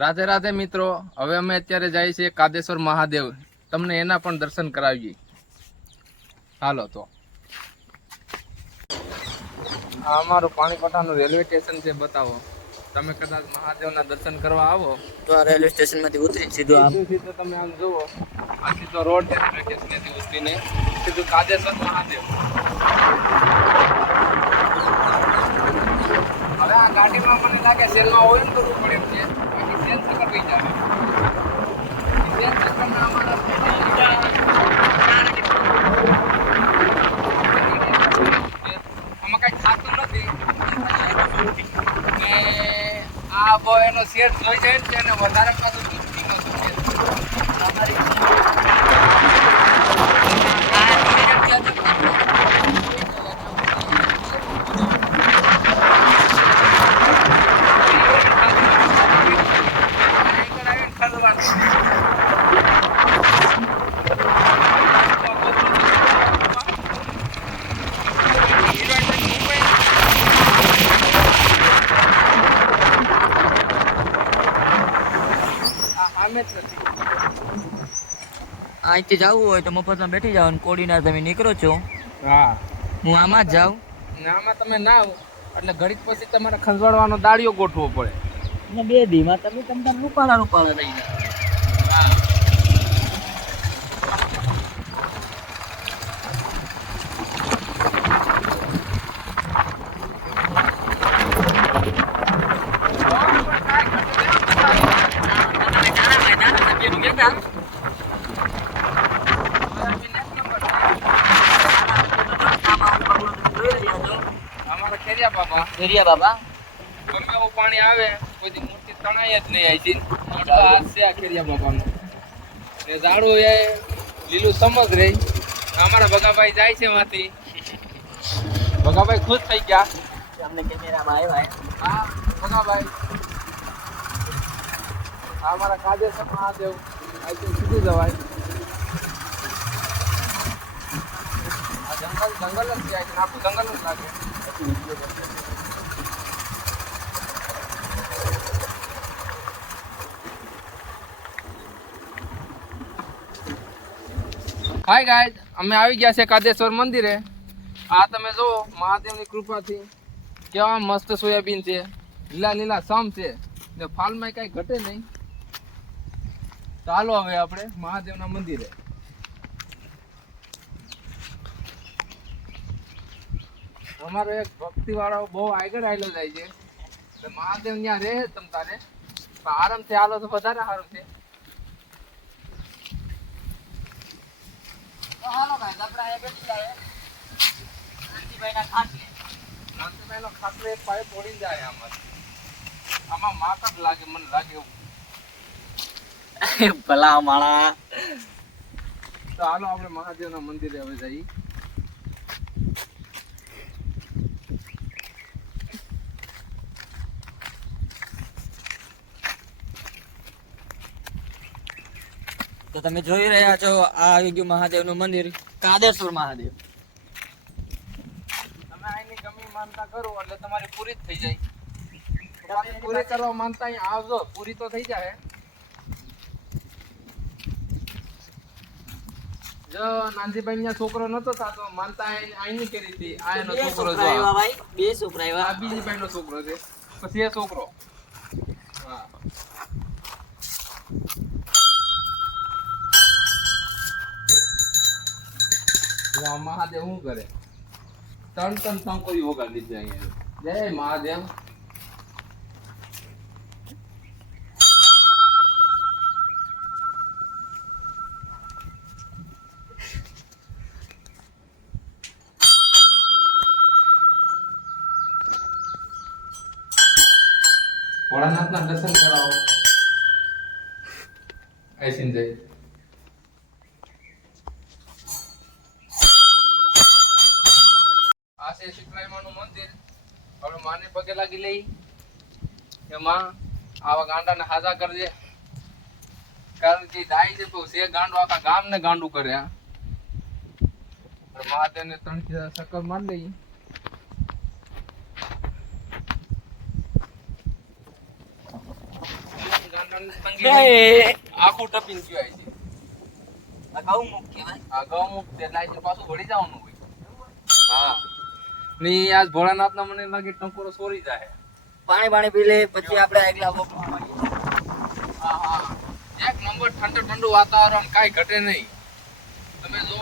રાધે રાધે મિત્રો, હવે અમે અત્યારે જઈએ છીએ કાદેશ્વર મહાદેવ. તમને એના પણ દર્શન કરાવીએ. હાલો તો. આ અમારું પાણીપટ્ટાનું રેલવે સ્ટેશન છે, બતાવો. તમે કદાચ મહાદેવના દર્શન કરવા આવો તો આ રેલવે સ્ટેશન માંથી ઉતરી સીધું આમ તમે આમ જુઓ, આ સીધો રોડ છે રેલવે સ્ટેશનથી ઉતરીને સીધું કાદેશ્વર મહાદેવ. હવે આ ગાડીમાં મને લાગે સેલમાં હોય ને કરવું પડે એમ છે. બાકી સેલ સકર થઈ જાય. સેલ સકરના અમારા આમાં કઈ ખાતું નથી ને આ બો એનો શેર જોઈ જાય છે ને વધારે પાછું અહીંથી જવું હોય તો મફતમાં બેઠી જાવ ને કોડીનાર તમે નીકળો છો. હા, હું આમાં જ જાઉં ને આમાં તમે ના આવો એટલે ઘડીક પછી તમારે ખંજવાળવાનો દાળિયો ગોઠવો પડે ને 2 દીમાં તમે રૂપાળા થઈ જાવ. ખેરિયા બાબા ગમે એવું પાણી આવે કોઈ મૂર્તિ તણાય જ નહીં. આઈ હાથ છે આ ખેરિયા બાબાનો ને ઝાડું એ લીલું સમજ રહી. અમારા ભગાભાઈ જાય છે માંથી. ભગાભાઈ ખુશ થઈ ગયા. અમને કેમેરામાં આવ્યા. હા ભગાભાઈ, આ અમારા કાદેશ્વર મહાદેવ અહીંથી સીધું જવાય. આ જંગલ જ છે, અહીંથી આખું જંગલ જ લાગે. હાય ગાઈઝ, અમે આવી ગયા છે કાદેશ્વર મંદિરે. આ તમે જુઓ, મહાદેવની કૃપાથી કેવા મસ્ત સોયાબીન છે, લીલા લીલા સમ છે ને ફાલમાં કઈ ઘટે નહીં. ચાલો હવે આપણે મહાદેવના મંદિરે. અમારો એક ભક્તિ વાળો બહુ આગળ આવેલો જાય છે. મહાદેવ ત્યાં રહે તમ તારે આરામથી હાલો તો વધારે સારું છે. હાલો ભાઈ આપણે આ બેઠી જાય. કાંતિભાઈના ખાટલે એક પાય પડી જાય. આમાં માક જ લાગે, મને લાગે એવું. ભલા માળા. તો હાલો આપણે મહાદેવના મંદિરે હવે જઈએ. તો તમે જોઈ રહ્યા છો, આ આવી ગયું મહાદેવનું મંદિર, કાદેશ્વર મહાદેવ. તમે અહીંની ગમી માનતા કરો એટલે તમારી પૂરી જ થઈ જાય. પૂરી કરવા માનતા અહીં આવજો, પૂરી તો થઈ જાય. જો નાનજીભાઈ ના છોકરો નતો થતો, માનતા અહીંની કરી હતી. આ એનો છોકરો જો, ભાઈ 2 છોકરા આવ્યા. આ બીજી ભાઈ નો છોકરો છે, પછી એ છોકરો. હા, મહાદેવ શું કરે? ત્રણ શંકોરી વગાડી દીધી અહીંયા. જય મહાદેવ. ભોળાનાથના દર્શન કરાવો. આઈસીન જઈ. આ છે શીતળાઈમાનું મંદિર. આપણે માને પગે લાગી લઈ. એમાં આવા ગાંડાને હાજા કરજે, કારણ કે દાઈ છે તો છે ગાંડો આખા ગામને ગાંડું કરે. મહાદેવને 3 ચક્કર માર લઈએ. ગાંડા આખું ટપીને ગયું છે. આ ગૌમુખ કહેવાય. આ ગૌમુખ એટલે આજે પાછું વળી જવાનું હોય. હા. ને આજ ભોળાનાથના મને લાગે ટંકોરો સોરી જાય. પાણી પી લે પછી આપણે આગલા વોકમાં મળીએ. હા હા. એક નંબર ઠંડુ ઠંડુ વાતાવરણ કાંઈ ઘટે નહીં. તમે જો